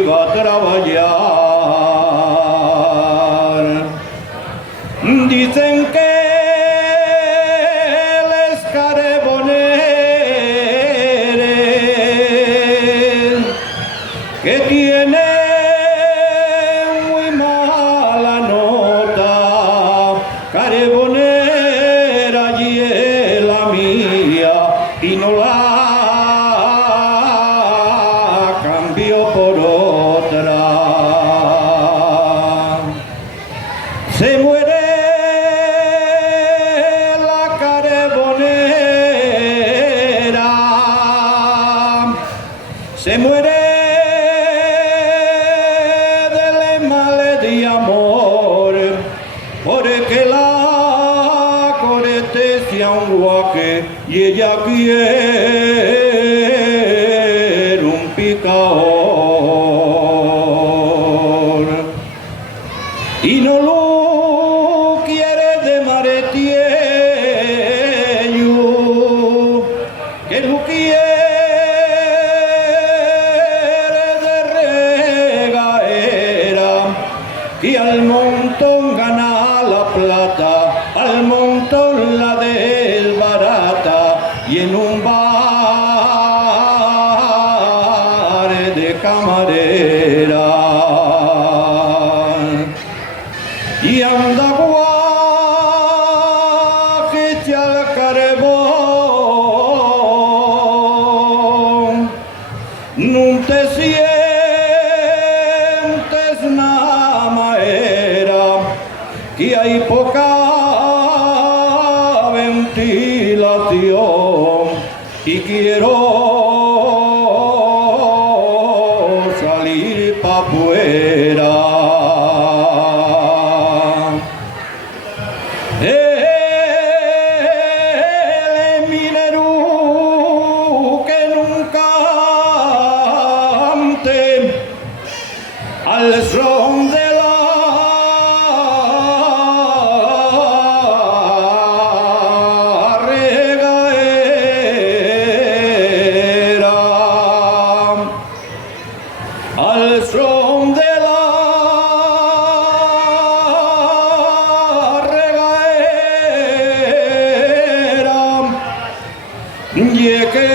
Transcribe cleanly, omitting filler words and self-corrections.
iba a trabajar. Dicen que les carboneres que tienen muy mala nota, carbonera y es la mía y no la cambio por otra. Se muere la carbonera, se muere del mal de amor, porque la cortesía un guaque y ella quiere un picador y no lo quiere de maretieño, que lo quiere de regaera, que al montón gana la plata, al montón la desbarata, y en un bar de camarera. Y anda guaje al carbón, no te sientes nada maera, que hay poca ventilación y quiero salir pa' afuera. El minero que nunca antes al son de la regaera, al son de la regaera, y que